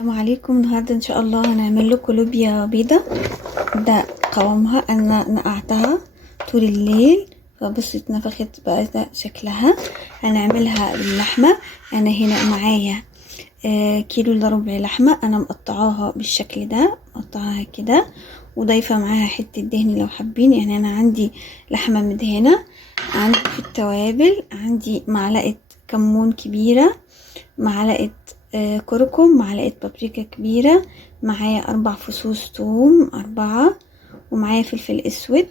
السلام عليكم. النهارده ان شاء الله هنعمل لكم لوبيا بيضه. ده قوامها، انا نقعتها طول الليل فبصوا اتنفخت بقى، ده شكلها. هنعملها باللحمه. انا هنا معايا كيلو الا ربع لحمه، انا مقطعاها بالشكل ده، مقطعاها كده وضايفه معاها حته دهن لو حابين. يعني انا عندي لحمه مدهنه. عندي في التوابل عندي معلقه كمون كبيره، معلقه كركم، معلقه بابريكا كبيره، معايا 4 فصوص توم 4، ومعايا فلفل اسود.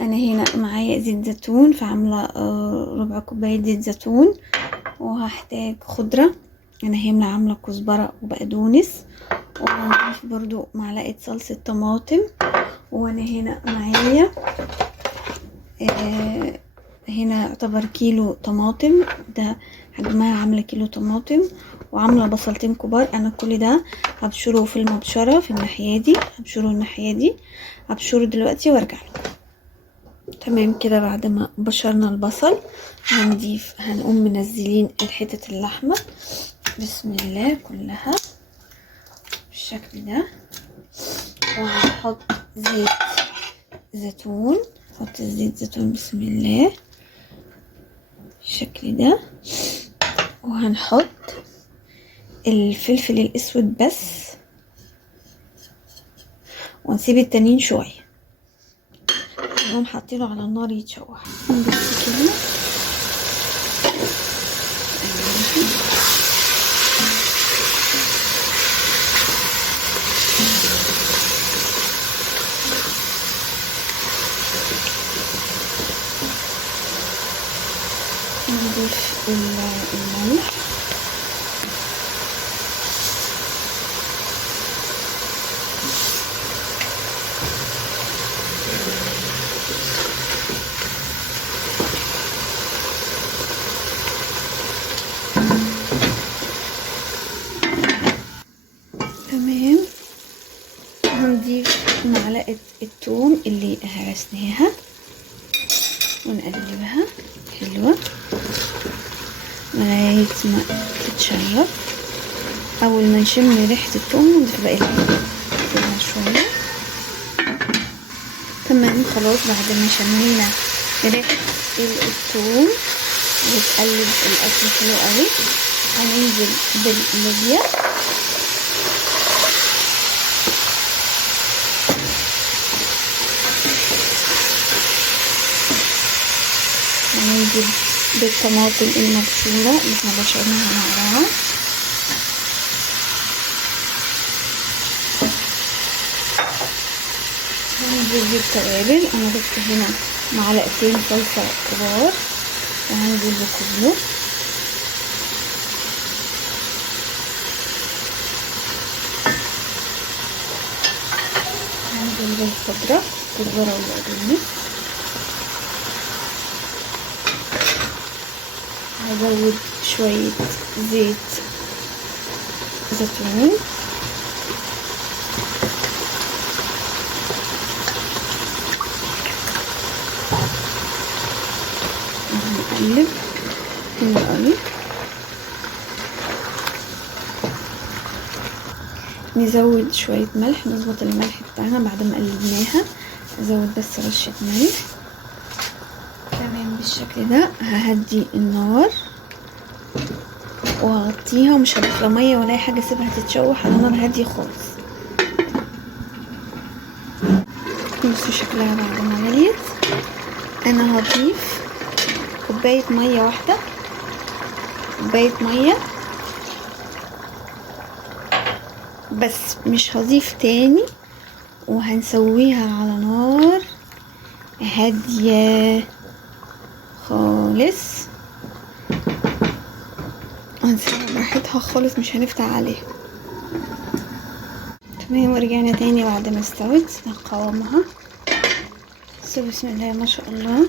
انا هنا معايا زيت زيتون فعامله ربع كوبايه زيت زيتون. وهحتاج خضره، انا هنا عامله كزبره وبقدونس. وهنضيف برضو معلقه صلصه طماطم. وانا هنا معايا هنا يعتبر كيلو طماطم، ده حجمها عامله كيلو طماطم. وعامله بصلتين كبار. انا كل ده هبشره في المبشره في الناحيه دي، هبشره الناحيه دي، هبشره دلوقتي وارجع لكم. تمام كده، بعد ما بشرنا البصل هنقوم منزلين حتة اللحمه بسم الله كلها بالشكل ده. وهنحط زيت زيتون، نحط زيت زيتون بسم الله بالشكل ده. وهنحط الفلفل الاسود بس، ونسيب التانيين شويه، نقوم حاطينه على النار يتشوح بس كده. نضيف الملح، تمام. هنضيف معلقة الثوم اللي هرسناها ونقلبها حلوة لغاية ما تتشرب. أول ما نشم ريحة الثوم نضيف باقي الحاجات شوية. تمام خلاص، بعد ما شمينا ريحة الثوم وتقلب الأكل حلو قوي، هننزل باللوبيا. هننزل بالطماطم المبشورة اللي احنا بشرناها مع بعض. هننزل بالتوابل، انا ضفت هنا معلقتين صلصة كبار، وهنزل بكله. هنزل بالخضرة كزبرة والبقدونس. هزود شوية زيت زيتون، هنقلب حلو قوي. نزود شوية ملح، نظبط الملح بتاعنا بعد ما قلبناها، نزود بس رشة ملح. تمام بالشكل ده. ههدي النار وهغطيها، ومش هضيف لا ميه ولا اي حاجه، اسيبها تتشوح على نار هاديه خالص. بصوا شكلها بعد ما غليت. انا هضيف كوبايه ميه واحده، كوبايه ميه بس، مش هضيف تاني. وهنسويها على نار هاديه خالص، هنسيبها براحتها خالص، مش هنفتح عليها. تمام، ورجعنا تاني بعد ما استوت. ده قوامها بسم الله ما شاء الله،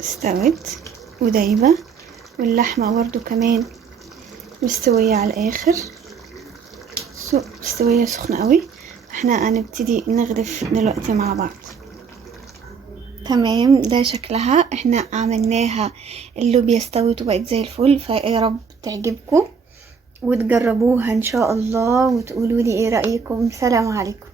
استوت ودايبه، واللحمه برضو كمان مستويه على الاخر، مستويه سخنه قوي. احنا هنبتدي نغرف دلوقتي مع بعض. تمام، ده شكلها. احنا عملناها، اللوبيا استوت وبقت زي الفل، فيا رب تعجبكم. وتجربوها ان شاء الله وتقولوا لي ايه رأيكم. سلام عليكم.